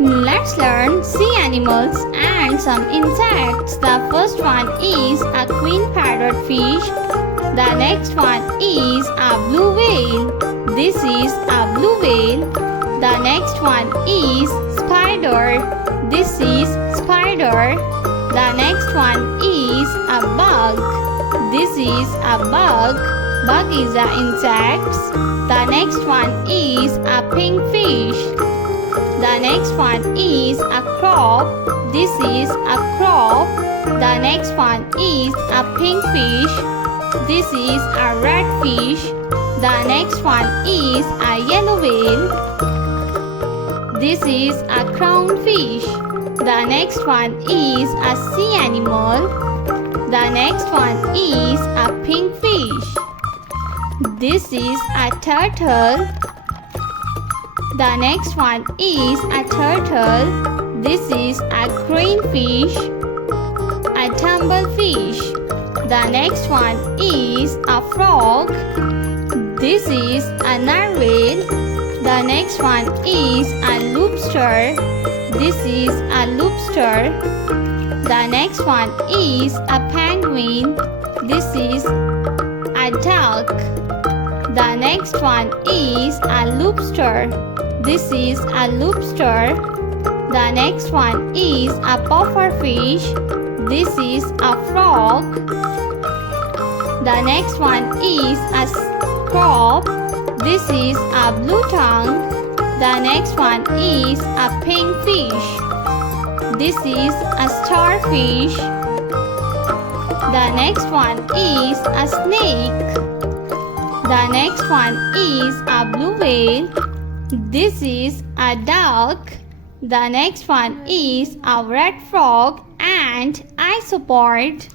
Let's learn sea animals and some insects. The first one is a queen parrotfish. The next one is a blue whale. This is a blue whale. The next one is spider. This is spider. The next one is a bug. This is a bug. Bug is an insect. The next one is a pink fish. The next one is a crab. This is a crab. The next one is a pink fish. This is a red fish. The next one is a yellow whale. This is a clownfish. The next one is a sea animal. The next one is a pink fish. This is a turtle. The next one is a turtle. This is a green fish, a tumblefish. The next one is a frog. This is a narwhal. The next one is a lobster. This is a lobster. The next one is a penguin. This is a duck. The next one is a lobster. This is a lobster. The next one is a pufferfish. This is a frog. The next one is a crab. This is a blue tongue. The next one is a pink fish. This is a starfish. The next one is a snake. The next one is a blue whale. This is a duck. The next one is a red frog and isopod.